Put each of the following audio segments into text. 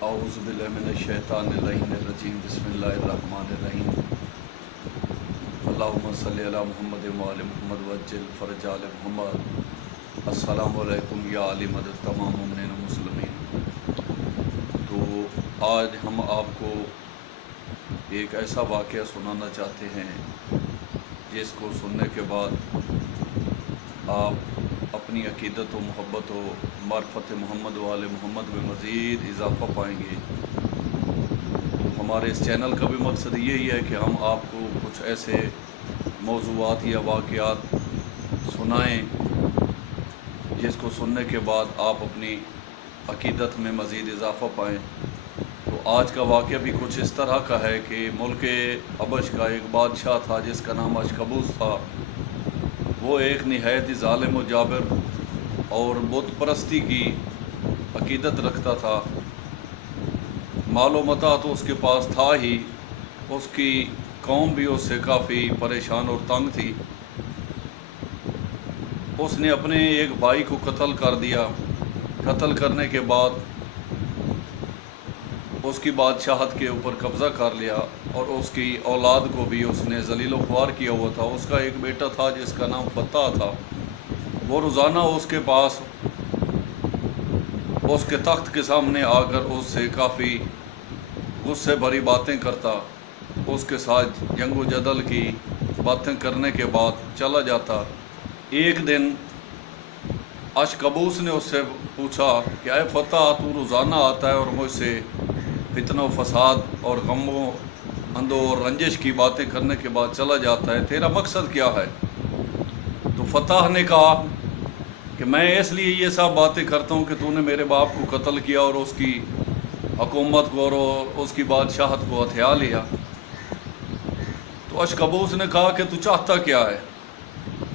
अऊज़ु बिल्लाहि मिनश्शैतानिर्रजीम बिस्मिल्लाहिर्रहमानिर्रहीम अल्लाहुम्मा सल्लि अला मुहम्मद व आलि मुहम्मद वज्जिल फ़रज आल मुहम्मद। अस्सलामु अलैकुम या आली मदद तमाम मुमिनीन मुस्लिमीन। तो आज हम आपको एक ऐसा वाक़या सुनाना चाहते हैं जिसको सुनने के बाद आप अपनी अक़ीदत व मोहब्बत व मार्फत मोहम्मद व आले मोहम्मद में मज़ीद इजाफ़ा पाएंगे। तो हमारे इस चैनल का भी मकसद यही है कि हम आपको कुछ ऐसे मौज़ूआत या वाक़यात सुनाएं जिसको सुनने के बाद आप अपनी अक़ीदत में मज़ीद इजाफ़ा पाएँ। तो आज का वाक़या भी कुछ इस तरह का है कि मुल्क हबश का एक बादशाह था जिसका नाम अशकबूस था। वो एक निहायत ही ज़ालिम व जाबिर और बुत परस्ती की अक़ीदत रखता था। मालो मता तो उसके पास था ही, उसकी कौम भी उससे काफ़ी परेशान और तंग थी। उसने अपने एक भाई को कत्ल कर दिया। कत्ल करने के बाद उसकी बादशाहत के ऊपर कब्ज़ा कर लिया और उसकी औलाद को भी उसने ज़लील व ख्वार किया हुआ था। उसका एक बेटा था जिसका नाम फत्ता था। वो रोज़ाना उसके पास उसके तख्त के सामने आकर उससे काफ़ी गुस्से भरी बातें करता, उसके साथ जंग जदल की बातें करने के बाद चला जाता। एक दिन अशकबूस ने उससे पूछा कि अय फत्ता, तू रोज़ाना आता है और मुझसे फितना फसाद और गमों अंदो और रंजिश की बातें करने के बाद चला जाता है, तेरा मकसद क्या है? तो फताह ने कहा कि मैं इसलिए ये सब बातें करता हूँ कि तूने मेरे बाप को कत्ल किया और उसकी हुकूमत को और उसकी बादशाहत को हथिया लिया। तो अशकबूस ने कहा कि तू चाहता क्या है?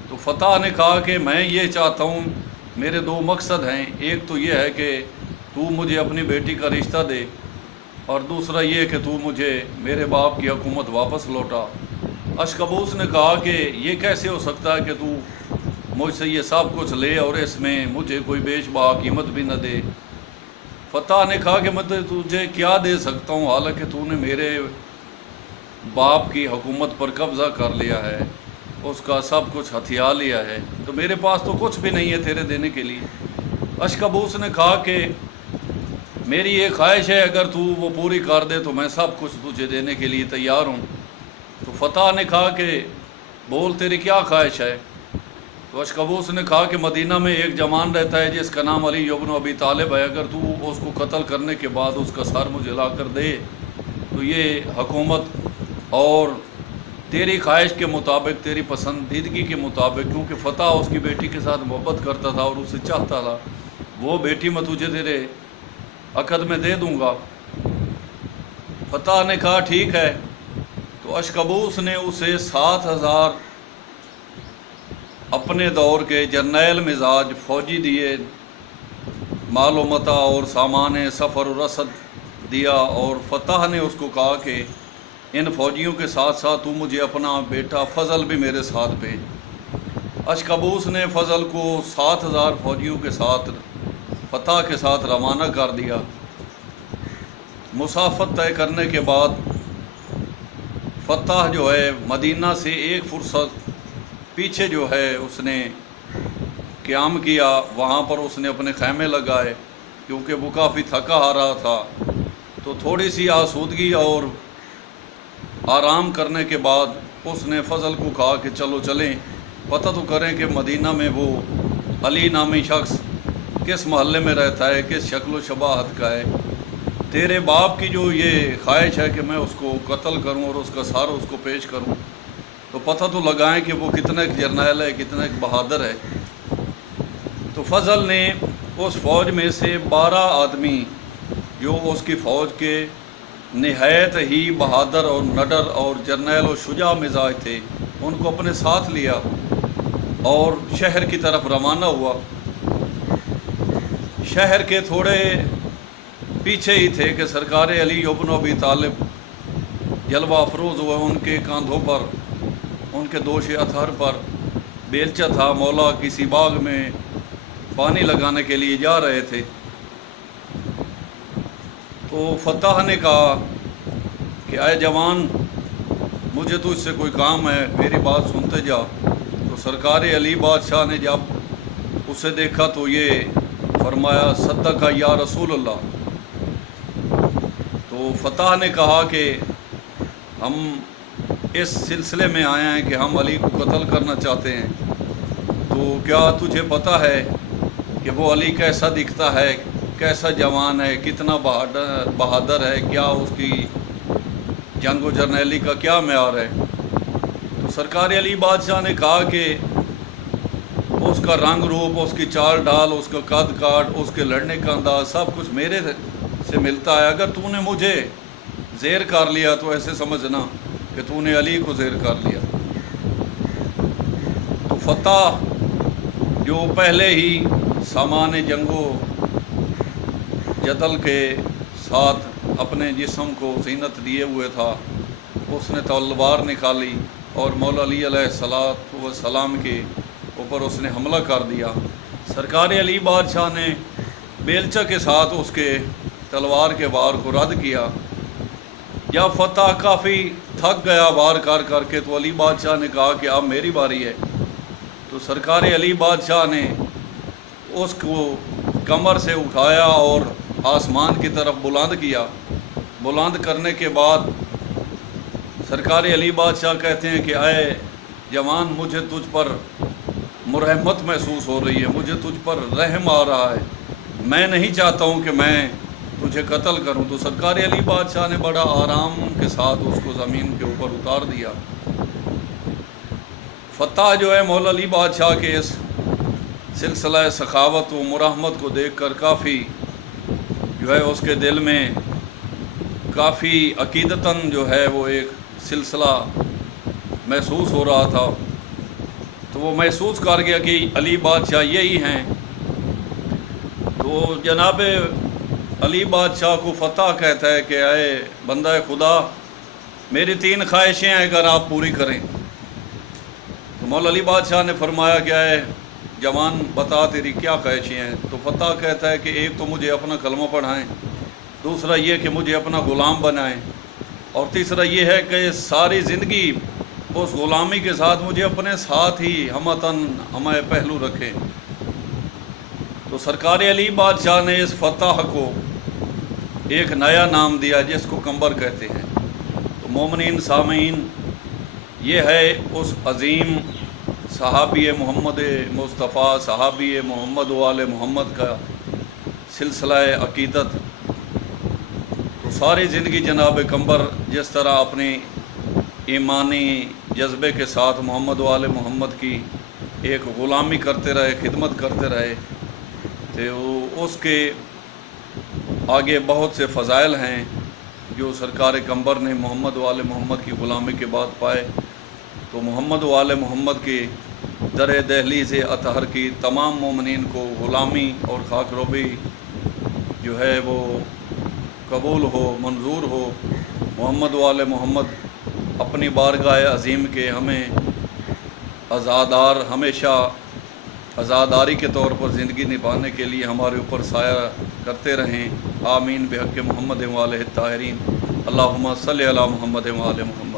तो फताह ने कहा कि मैं ये चाहता हूँ, मेरे दो मकसद हैं। एक तो ये है कि तू मुझे अपनी बेटी का रिश्ता दे और दूसरा ये कि तू मुझे मेरे बाप की हुकूमत वापस लौटा। अशकबूस ने कहा कि ये कैसे हो सकता है कि तू मुझसे ये सब कुछ ले और इसमें मुझे कोई बेशबहा कीमत भी न दे। फताह ने कहा कि मैं तुझे क्या दे सकता हूँ, हालांकि तूने मेरे बाप की हुकूमत पर कब्ज़ा कर लिया है, उसका सब कुछ हथिया लिया है, तो मेरे पास तो कुछ भी नहीं है तेरे देने के लिए। अशकबूस ने कहा कि मेरी ये ख्वाहिश है, अगर तू वो पूरी कर दे तो मैं सब कुछ तुझे देने के लिए तैयार हूँ। तो फताह ने कहा कि बोल, तेरी क्या ख्वाहिश है? तो अशकबूस ने कहा कि मदीना में एक जवान रहता है जिसका नाम अली इब्न अबी तालिब है, अगर तू उसको कत्ल करने के बाद उसका सर मुझे ला कर दे तो ये हुकूमत और तेरी ख्वाहिश के मुताबिक, तेरी पसंदीदगी के मुताबिक, क्योंकि फताह उसकी बेटी के साथ मोहब्बत करता था और उसे चाहता था, वो बेटी मैं तुझे तेरे अक़द में दे दूँगा। फताह ने कहा ठीक है। तो अशकबूस ने उसे 7,000 अपने दौर के जर्नैल मिजाज फ़ौजी दिए, मालो मता और सामान सफ़र और रसद दिया, और फताह ने उसको कहा कि इन फ़ौजियों के साथ साथ तू मुझे अपना बेटा फ़ज़ल भी मेरे साथ भेज। अशकबूस ने फ़ज़ल को 7,000 फ़ौजियों के साथ फताह के साथ रवाना कर दिया। मुसाफ़त तय करने के बाद फताह जो है मदीना से एक फुर्सत पीछे जो है उसने क़याम किया। वहाँ पर उसने अपने खैमे लगाए क्योंकि वो काफ़ी थका हारा था। तो थोड़ी सी आसूदगी और आराम करने के बाद उसने फ़ज़ल को कहा कि चलो चलें, पता तो करें कि मदीना में वो अली नामी शख्स किस महल्ले में रहता है, किस शक्ल शबाहत का है। तेरे बाप की जो ये ख्वाहिश है कि मैं उसको कत्ल करूं और उसका सार उसको पेश करूं, तो पता तो लगाएं कि वो कितना एक जर्नैल है, कितना एक बहादुर है। तो फ़ज़ल ने उस फ़ौज में से 12 आदमी जो उसकी फ़ौज के निहायत ही बहादुर और नडर और जर्नैल और शुजा मिजाज थे, उनको अपने साथ लिया और शहर की तरफ रवाना हुआ। शहर के थोड़े पीछे ही थे कि सरकार अली इब्न अबी तालिब जलवा अफरोज़ हुए। उनके कांधों पर, उनके दोष अतहर पर बेलचा था। मौला किसी बाग में पानी लगाने के लिए जा रहे थे। تو فتح نے کہا کہ اے جوان، مجھے تو اس سے کوئی کام ہے، میری بات سنتے جا۔ تو سرکار علی بادشاہ نے جب اسے دیکھا تو یہ فرمایا صدق یا رسول اللہ۔ تو فتح نے کہا کہ ہم اس سلسلے میں آئے ہیں کہ ہم علی کو قتل کرنا چاہتے ہیں، تو کیا تجھے پتہ ہے کہ وہ علی کیسا دکھتا ہے، کیسا جوان ہے، کتنا بہادر ہے، کیا اس کی جنگ و جرنیلی کا کیا معیار ہے؟ تو سرکار علی بادشاہ نے کہا کہ اس کا رنگ روپ، اس کی چال ڈال، اس کا قد کاٹ، اس کے لڑنے کا انداز سب کچھ میرے سے ملتا ہے۔ اگر تو نے مجھے زیر کر لیا تو ایسے سمجھنا کہ تو نے علی کو زیر کر لیا۔ تو فتح جو پہلے ہی سامان جنگ و جدل کے ساتھ اپنے جسم کو زینت دیے ہوئے تھا، اس نے تلوار نکالی اور مولا علی علیہ السلام کے اوپر اس نے حملہ کر دیا۔ سرکار علی بادشاہ نے بیلچہ کے ساتھ اس کے تلوار کے وار کو رد کیا۔ جب فتح کافی تھک گیا وار کر کر کے تو علی بادشاہ نے کہا کہ اب میری باری ہے۔ تو سرکار علی بادشاہ نے اس کو کمر سے اٹھایا اور آسمان کی طرف بلند کیا۔ بلند کرنے کے بعد سرکار علی بادشاہ کہتے ہیں کہ اے جوان، مجھے تجھ پر مرحمت محسوس ہو رہی ہے، مجھے تجھ پر رحم آ رہا ہے، میں نہیں چاہتا ہوں کہ میں تجھے قتل کروں۔ تو سرکار علی بادشاہ نے بڑا آرام کے ساتھ اس کو زمین کے اوپر اتار دیا۔ فتح جو ہے مولا علی بادشاہ کے اس سلسلہ سخاوت و مرحمت کو دیکھ کر کافی جو ہے اس کے دل میں کافی عقیدتاً جو ہے وہ ایک سلسلہ محسوس ہو رہا تھا۔ تو وہ محسوس کر گیا کہ علی بادشاہ یہی ہیں۔ تو جناب علی بادشاہ کو فتح کہتا ہے کہ اے بندہ خدا، میری 3 خواہشیں ہیں، اگر آپ پوری کریں۔ تو مولا علی بادشاہ نے فرمایا کہ اے جوان، بتا تیری کیا خواہشیں ہیں؟ تو فتح کہتا ہے کہ ایک تو مجھے اپنا کلمہ پڑھائیں، دوسرا یہ کہ مجھے اپنا غلام بنائیں، اور تیسرا یہ ہے کہ ساری زندگی اس غلامی کے ساتھ مجھے اپنے ساتھ ہی ہمہ پہلو رکھیں۔ تو سرکار علی بادشاہ نے اس فتح کو ایک نیا نام دیا جس کو کمبر کہتے ہیں۔ تو مومنین سامعین، یہ ہے اس عظیم صحابی محمد مصطفیٰ، صحابی محمد وآل محمد کا سلسلہ عقیدت۔ تو ساری زندگی جناب کمبر جس طرح اپنی ایمانی جذبے کے ساتھ محمد وآل محمد کی ایک غلامی کرتے رہے، خدمت کرتے رہے، تو اس کے آگے بہت سے فضائل ہیں جو سرکار کمبر نے محمد وآل محمد کی غلامی کے بعد پائے۔ تو محمد وآل محمد کے در دہلیز اطہر کی تمام مومنین کو غلامی اور خاک روبی جو ہے وہ قبول ہو، منظور ہو۔ محمد وآل محمد اپنی بارگاہ عظیم کے ہمیں ہمیشہ عزاداری کے طور پر زندگی نبھانے کے لیے ہمارے اوپر سایہ کرتے رہیں۔ آمین بحق محمد وآلہ الطاہرین۔ اللہم صلی علی محمد وآل محمد۔